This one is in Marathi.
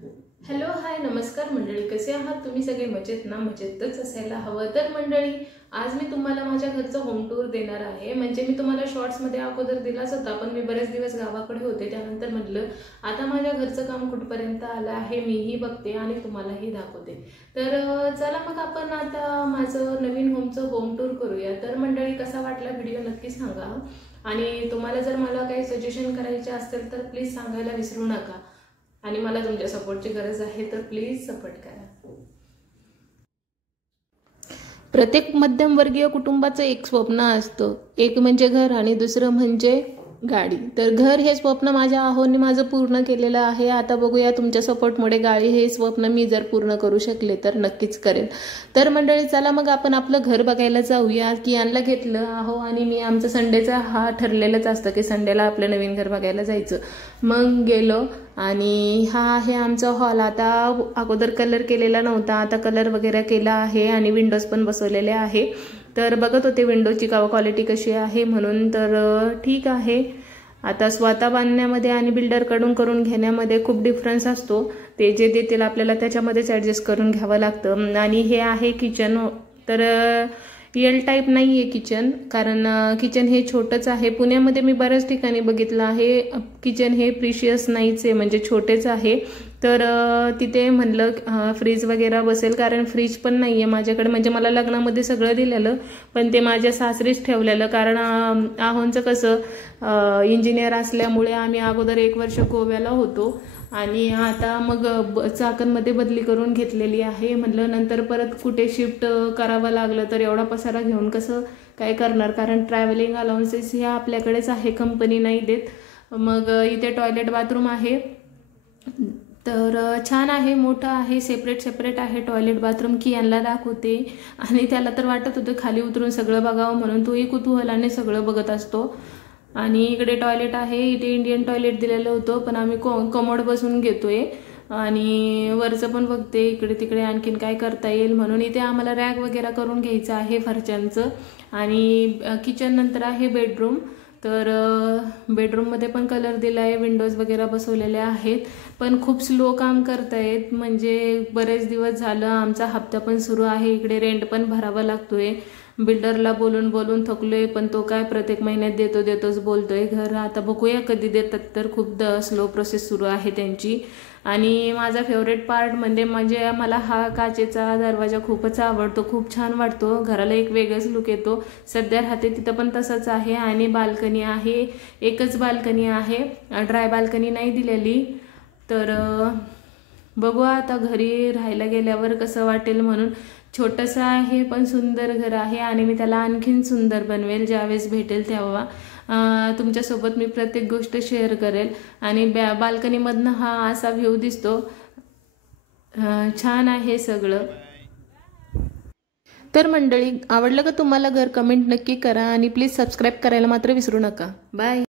हॅलो हाय नमस्कार मंडळी, कसे आहात तुम्ही सगळे? मजेत ना? मजेतच असायला हवं. तर मंडळी, आज मी तुम्हाला माझ्या घरचं होम टूर देणार आहे. म्हणजे मी तुम्हाला शॉर्ट्समध्ये अगोदर दिलाच होता, पण मी बरेच दिवस गावाकडे होते. त्यानंतर म्हटलं आता माझ्या घरचं काम कुठपर्यंत आलं आहे मीही बघते आणि तुम्हालाही दाखवते. तर चला मग आपण आता माझं नवीन होम टूर करूया. तर मंडळी, कसा वाटला व्हिडिओ नक्की सांगा. आणि तुम्हाला जर मला काही सजेशन करायचे असतील तर प्लीज सांगायला विसरू नका. आणि मला तुमच्या सपोर्टची गरज आहे, तर प्लीज सपोर्ट करा. प्रत्येक मध्यमवर्गीय कुटुंबाचं एक स्वप्न असतं, एक म्हणजे घर आणि दुसरं म्हणजे गाडी. तर घर हे स्वप्न माझ्या आहोंनी माझं पूर्ण केलेलं आहे. आता बघूया तुमच्या सपोर्टमुळे गाडी हे स्वप्न मी जर पूर्ण करू शकले तर नक्कीच करेन. तर मंडळी, चला मग आपण आपलं घर बघायला जाऊया. कियानला घेतलं आहो आणि मी आमचं संडेचा हा ठरलेलंच असतं की संडेला आपलं नवीन घर बघायला जायचं. मग गेलो आणि हा आहे आमचा हॉल. आता अगोदर कलर केलेला नव्हता, आता कलर वगैरे केला आहे आणि विंडोज पण बसवलेले आहे. तर बघत होते विंडोची क्वालिटी कशी आहे म्हणून. तर ठीक आहे. आता स्वतः बांधण्यामध्ये आणि बिल्डरकडून करून घेण्यामध्ये खूप डिफरन्स असतो. ते जे देतील आपल्याला त्याच्यामध्येच ॲडजस्ट करून घ्यावं लागतं. आणि हे आहे किचन. तर एल टाईप नाही आहे किचन, कारण किचन हे छोटंच आहे. पुण्यामध्ये मी बऱ्याच ठिकाणी बघितलं आहे किचन हे प्रिशियस नाहीच आहे, म्हणजे छोटेच आहे. तर तिथे म्हणलं फ्रीज वगैरे बसेल, कारण फ्रीज पण नाही आहे माझ्याकडे. म्हणजे मला लग्नामध्ये सगळं दिलेलं, पण ते माझ्या सासरीच ठेवलेलं. कारण आहोंचं कसं इंजिनियर असल्यामुळे आम्ही अगोदर 1 वर्ष गोव्याला होतो आणि आता मग चाकणमध्ये बदली करून घेतलेली आहे. म्हटलं नंतर परत कुठे शिफ्ट करावं लागलं तर एवढा पसारा घेऊन कसं काय करणार, कारण ट्रॅव्हलिंग अलाउन्सेस ह्या आपल्याकडेच आहे, कंपनी नाही देत. मग इथे टॉयलेट बाथरूम आहे. तर छान आहे, मोठं आहे, सेपरेट आहे टॉयलेट बाथरूम. की यांना दाखवते आणि त्याला तर वाटत होतं खाली उतरून सगळं बघावं म्हणून. तोही कुतूहलाने सगळं बघत असतो. आणि इकडे टॉयलेट आहे. इथे इंडियन टॉयलेट दिलेलं होतं, पण आम्ही कमोड बसून घेतोय. आणि वरचं पण बघते इकडे तिकडे आणखीन काय करता येईल म्हणून. इथे आम्हाला रॅक वगैरे करून घ्यायचं आहे फरच्यांचं. आणि किचन नंतर आहे बेडरूम. तर बेडरूममध्ये पण कलर दिला आहे, विंडोज वगैरे बसवलेले आहेत. पण खूप स्लो काम करतायत, म्हणजे बरेच दिवस झालं. आमचा हप्ता पण सुरू आहे, इकडे रेंट पण भरावा लागतोय. बिल्डरला बोलून थकलोय, पण तो काय प्रत्येक महिन्यात देतोच बोलतोय घर. आता बघूया कधी देतात. तर खूप स्लो प्रोसेस सुरू आहे त्यांची. आणि माझा फेवरेट पार्ट म्हणजे मला हा काचेचा दरवाजा खूपच आवडतो, खूप छान वाटतो. घराला एक वेगळाच लुक येतो. सध्या राहते तिथं पण तसंच आहे. आणि बाल्कनी आहे, एकच बाल्कनी आहे, ड्राय बाल्कनी नाही दिलेली. तर बघू आता घरी राहायला गेल्यावर कसं वाटेल म्हणून. छोटंसं आहे पण सुंदर घर आहे आणि मी त्याला आणखीन सुंदर बनवेल ज्यावेळेस भेटेल तेव्हा. तुमच्यासोबत मी प्रत्येक गोष्ट शेअर करेल. आणि बाल्कनीमधनं हा असा व्ह्यू दिसतो. छान आहे सगळं. तर मंडळी, आवडलं का तुम्हाला घर? कमेंट नक्की करा आणि प्लीज सबस्क्राईब करायला मात्र विसरू नका. बाय.